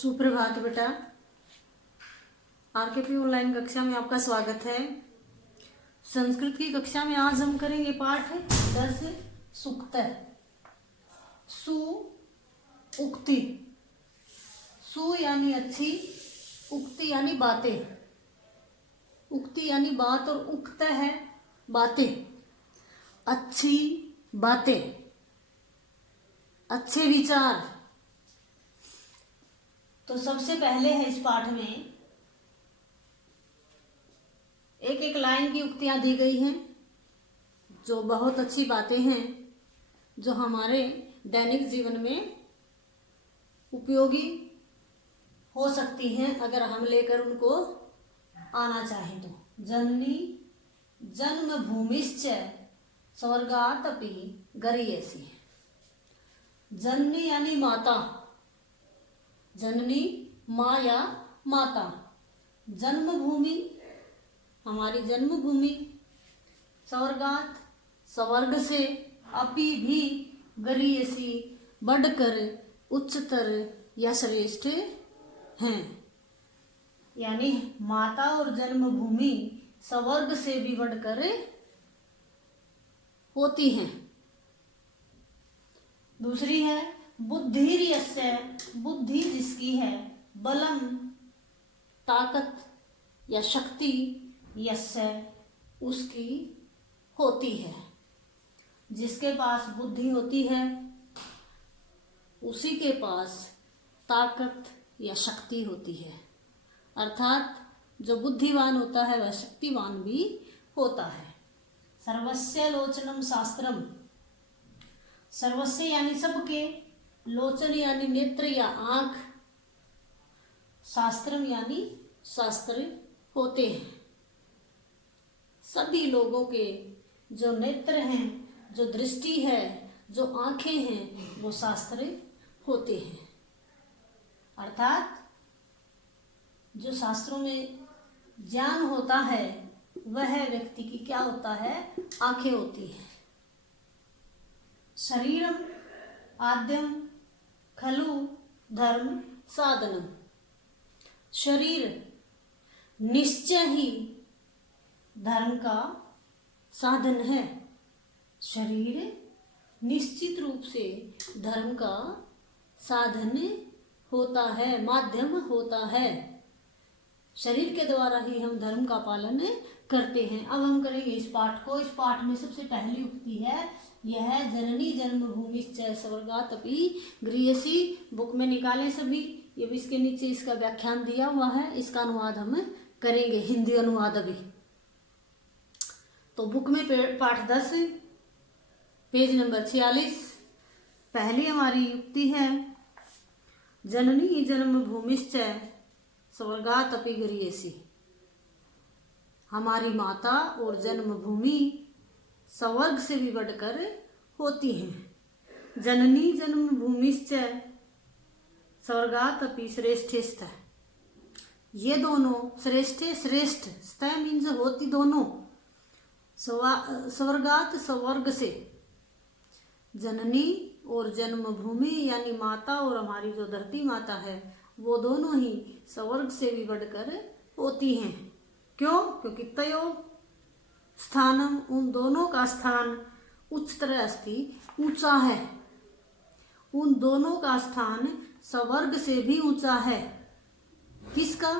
सुप्रभात बेटा। आरकेपी ऑनलाइन कक्षा में आपका स्वागत है। संस्कृत की कक्षा में आज हम करेंगे पाठ 10 सूक्त। सु उक्ति। सु यानी अच्छी, उक्ति यानी बातें। उक्ति यानी बात और उक्त है बातें, अच्छी बातें, अच्छे विचार। तो सबसे पहले है इस पाठ में एक एक लाइन की उक्तियां दी गई हैं जो बहुत अच्छी बातें हैं, जो हमारे दैनिक जीवन में उपयोगी हो सकती हैं अगर हम लेकर उनको आना चाहें तो। जननी जन्म भूमिश्च स्वर्गादपि गरीयसी। जननी यानी माता, जननी माँ या माता। जन्मभूमि हमारी जन्मभूमि, स्वर्गात स्वर्ग से, अपि भी, गरीयसी बढ़कर, उच्चतर या श्रेष्ठ हैं। यानी माता और जन्मभूमि स्वर्ग से भी बढ़कर होती हैं। दूसरी है बुद्धिर्यस्य, बुद्धि जिसकी है, बलम ताकत या शक्ति, यस्य उसकी होती है। जिसके पास बुद्धि होती है उसी के पास ताकत या शक्ति होती है। अर्थात जो बुद्धिवान होता है वह शक्तिवान भी होता है। सर्वस्य लोचनम शास्त्रम। सर्वस्य यानी सबके, लोचन यानी नेत्र या आंख, शास्त्रम यानी शास्त्र होते हैं। सभी लोगों के जो नेत्र हैं, जो दृष्टि है, जो आंखें हैं, वो शास्त्र होते हैं। अर्थात जो शास्त्रों में ज्ञान होता है वह व्यक्ति की क्या होता है, आंखें होती हैं। शरीरम आद्यम खलु धर्म साधनम। शरीर निश्चय ही धर्म का साधन है। शरीर निश्चित रूप से धर्म का साधन होता है, माध्यम होता है। शरीर के द्वारा ही हम धर्म का पालन करते हैं। अब हम करेंगे इस पाठ को। इस पाठ में सबसे पहली उक्ति है, यह है जननी जन्मभूमिश्च स्वर्गादपि गरीयसी। बुक में निकालें सभी। ये भी इसके नीचे इसका व्याख्यान दिया हुआ है, इसका अनुवाद हम करेंगे, हिंदी अनुवाद अभी। तो बुक में पाठ 10 पेज नंबर 46 पहली हमारी युक्ति है, जननी जन्मभूमिश्च स्वर्गादपि गरीयसी। हमारी माता और जन्मभूमि स्वर्ग से भी बढ़कर होती हैं। जननी जन्मभूमिश्च स्वर्गादपि श्रेष्ठस्थ। ये दोनों श्रेष्ठ, श्रेष्ठ स्त मीन्स होती दोनों, स्वर्गात स्वर्ग से। जननी और जन्मभूमि यानी माता और हमारी जो धरती माता है वो दोनों ही स्वर्ग से भी बढ़कर होती हैं। क्यों? क्योंकि तयो स्थानम, उन दोनों का स्थान, उच्चतर अस्ति ऊंचा है। उन दोनों का स्थान स्वर्ग से भी ऊंचा है। किसका?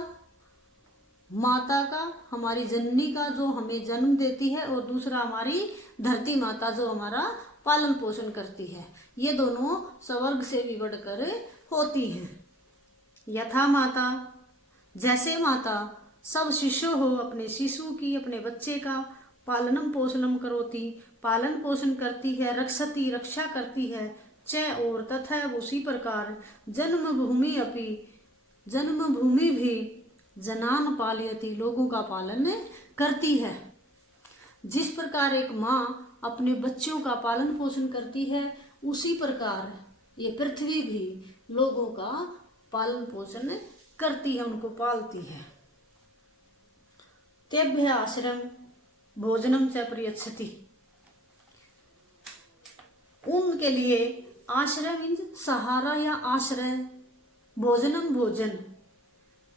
माता का, हमारी जननी का जो हमें जन्म देती है, और दूसरा हमारी धरती माता जो हमारा पालन पोषण करती है। ये दोनों स्वर्ग से भी बढ़कर होती हैं। यथा माता, जैसे माता सब शिशु हो, अपने शिशु की, अपने बच्चे का पालनम पोषणम करोति, पालन पोषण करती है, रक्षति रक्षा करती है, च और तथा उसी प्रकार जन्मभूमि अपि, जन्मभूमि भी जनान पालयति, लोगों का पालन करती है। जिस प्रकार एक माँ अपने बच्चों का पालन पोषण करती है, उसी प्रकार ये पृथ्वी भी लोगों का पालन पोषण करती है, उनको पालती है। तेभ्य आश्रम भोजनम च प्रयच्छति। उनके लिए आश्रय मीन्स सहारा या आश्रय, भोजनम भोजन,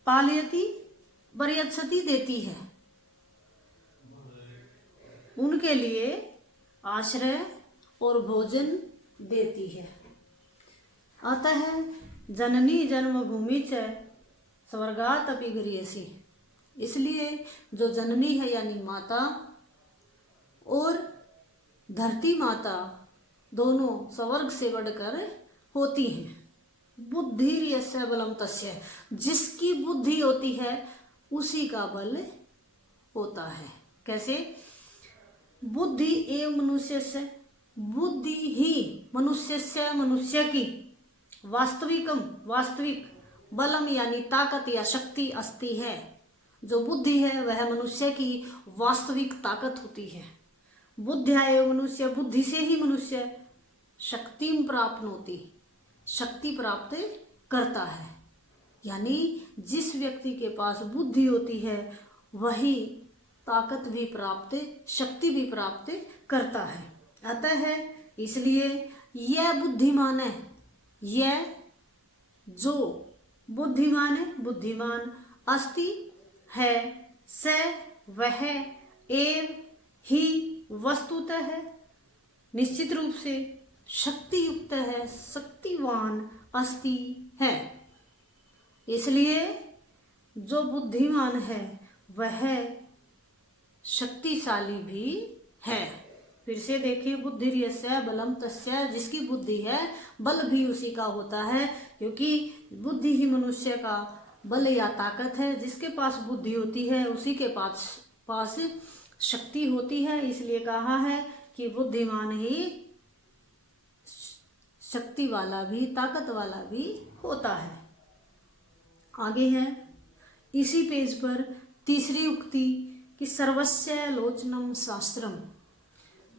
पालयति वर्यच्छति देती है, उनके लिए आश्रय और भोजन देती है। अतः जननी जन्मभूमि च स्वर्गात् अपि गरीयसी, इसलिए जो जननी है यानी माता और धरती माता दोनों स्वर्ग से बढ़कर होती हैं। बुद्धि यस्य बलम तस्य, जिसकी बुद्धि होती है उसी का बल होता है। कैसे? बुद्धि एवं मनुष्य से, बुद्धि ही मनुष्य से, मनुष्य की वास्तविक बलम यानी ताकत या शक्ति अस्ति है। जो बुद्धि है वह मनुष्य की वास्तविक ताकत होती है। बुद्धिया एवं मनुष्य, बुद्धि से ही मनुष्य शक्तिम प्राप्नोति, शक्ति प्राप्त करता है। यानी जिस व्यक्ति के पास बुद्धि होती है वही ताकत भी प्राप्त, शक्ति भी प्राप्त करता है। अतः इसलिए यह बुद्धिमान है, यह जो बुद्धिमान है, बुद्धिमान अस्ति है, स वह एव ही वस्तुतः है, निश्चित रूप से शक्ति युक्त है, शक्तिवान अस्ति है। इसलिए जो बुद्धिमान है वह शक्तिशाली भी है। फिर से देखिए, बुद्धि यस्य बलम तस्य, जिसकी बुद्धि है बल भी उसी का होता है, क्योंकि बुद्धि ही मनुष्य का बल या ताकत है। जिसके पास बुद्धि होती है उसी के पास शक्ति होती है। इसलिए कहा है कि बुद्धिमान ही शक्ति वाला भी, ताकत वाला भी होता है। आगे है इसी पेज पर तीसरी उक्ति कि सर्वस्य लोचनम शास्त्रम,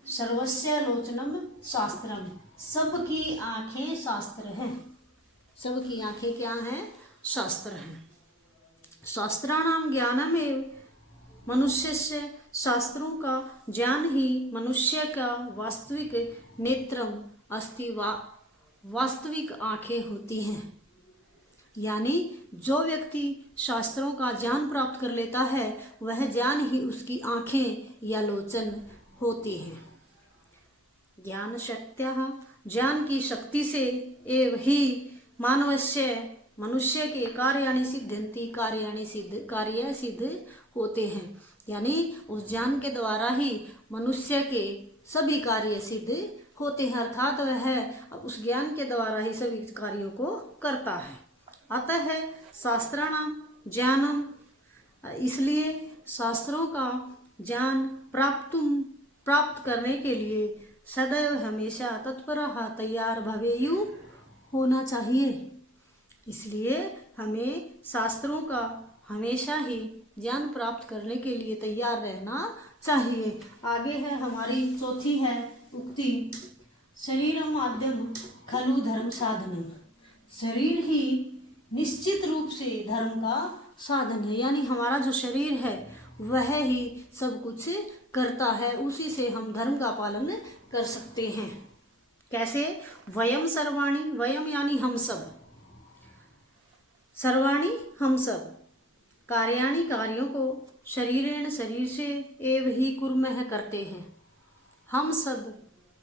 सर्वस्य लोचनम शास्त्रम, सबकी आंखें शास्त्र हैं। सबकी आंखें क्या हैं? शास्त्र हैं। शास्त्राणाम ज्ञानमेव मनुष्य से, शास्त्रों का ज्ञान ही मनुष्य का वास्तविक नेत्रम अस्ति, वास्तविक आंखें होती हैं। यानी जो व्यक्ति शास्त्रों का ज्ञान प्राप्त कर लेता है वह ज्ञान ही उसकी आंखें या लोचन होती हैं। ज्ञान शक्त्या, ज्ञान की शक्ति से एव ही मानवस्य, मनुष्य के कार्याणि सिद्ध्यन्ति, कार्य सिद्ध होते हैं। यानी उस ज्ञान के द्वारा ही मनुष्य के सभी कार्य सिद्ध होते हैं, अर्थात वह उस ज्ञान के द्वारा ही सभी कार्यों को करता है। अतः शास्त्राणाम ज्ञानम, इसलिए शास्त्रों का ज्ञान प्राप्त करने के लिए सदैव हमेशा तत्परः तैयार भवेयु होना चाहिए। इसलिए हमें शास्त्रों का हमेशा ही ज्ञान प्राप्त करने के लिए तैयार रहना चाहिए। आगे है हमारी चौथी है उक्ति, शरीरम माध्यम खलु धर्म साधन, शरीर ही निश्चित रूप से धर्म का साधन है। यानी हमारा जो शरीर है वह ही सब कुछ करता है, उसी से हम धर्म का पालन कर सकते हैं। कैसे? वयम सर्वाणी, वयम यानी हम सब, सर्वाणी हम सब, कार्याणि कार्यों को, शरीरेण शरीर से, एव ही कुर्मः करते हैं। हम सब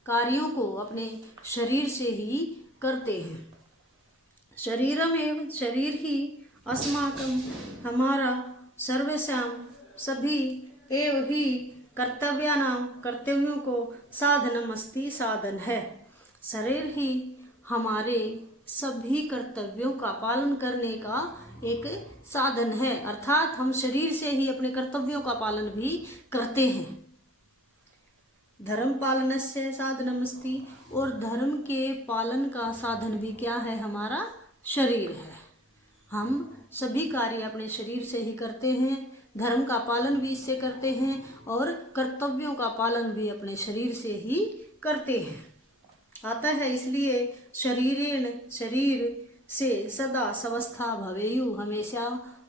कार्यों को अपने शरीर से ही करते हैं। शरीरम एव, शरीर ही, अस्माकं हमारा, सर्वेषां सभी, एव ही कर्तव्यानाम कर्तव्यों को, साधनम अस्ति साधन है। शरीर ही हमारे सभी कर्तव्यों का पालन करने का एक साधन है, अर्थात हम शरीर से ही अपने कर्तव्यों का पालन भी करते हैं। धर्म पालनस्य साधनमस्ति, और धर्म के पालन का साधन भी क्या है? हमारा शरीर है। हम सभी कार्य अपने शरीर से ही करते हैं, धर्म का पालन भी इससे करते हैं और कर्तव्यों का पालन भी अपने शरीर से ही करते हैं। आता है इसलिए शरीरेण, शरीर से सदा स्वस्था भवेयु, हमेशा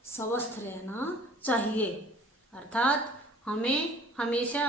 स्वस्थ रहना चाहिए। अर्थात हमें हमेशा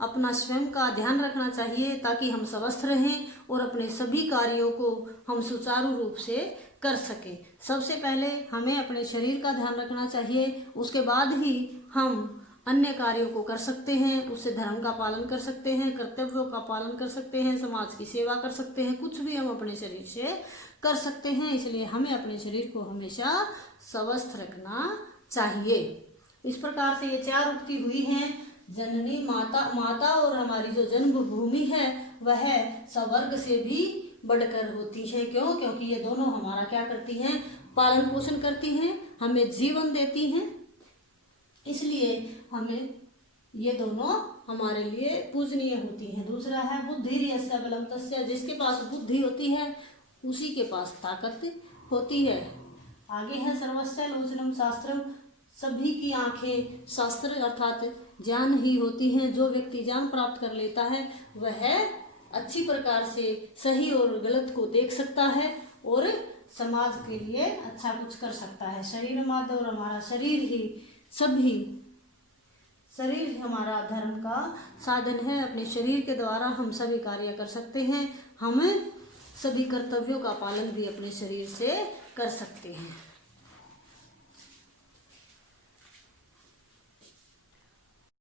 अपना स्वयं का ध्यान रखना चाहिए ताकि हम स्वस्थ रहें और अपने सभी कार्यों को हम सुचारू रूप से कर सकें। सबसे पहले हमें अपने शरीर का ध्यान रखना चाहिए, उसके बाद ही हम अन्य कार्यों को कर सकते हैं, उससे धर्म का पालन कर सकते हैं, कर्तव्यों का पालन कर सकते हैं, समाज की सेवा कर सकते हैं, कुछ भी हम अपने शरीर से कर सकते हैं। इसलिए हमें अपने शरीर को हमेशा स्वस्थ रखना चाहिए। इस प्रकार से ये 4 उक्ति हुई हैं। जननी माता और हमारी जो जन्मभूमि है वह स्वर्ग से भी बढ़कर होती है। क्यों? क्योंकि ये दोनों हमारा क्या करती हैं? पालन पोषण करती हैं, हमें जीवन देती हैं। इसलिए हमें ये दोनों हमारे लिए पूजनीय होती हैं। दूसरा है बुद्धि यस्य बलम तस्य, जिसके पास बुद्धि होती है उसी के पास ताकत होती है। आगे है सर्वस्य लोचनम शास्त्रम, सभी की आंखें शास्त्र अर्थात ज्ञान ही होती हैं। जो व्यक्ति ज्ञान प्राप्त कर लेता है वह अच्छी प्रकार से सही और गलत को देख सकता है और समाज के लिए अच्छा कुछ कर सकता है। शरीर मात्र और हमारा शरीर हमारा धर्म का साधन है। अपने शरीर के द्वारा हम सभी कार्य कर सकते हैं। हम सभी कर्तव्यों का पालन भी अपने शरीर से कर सकते हैं।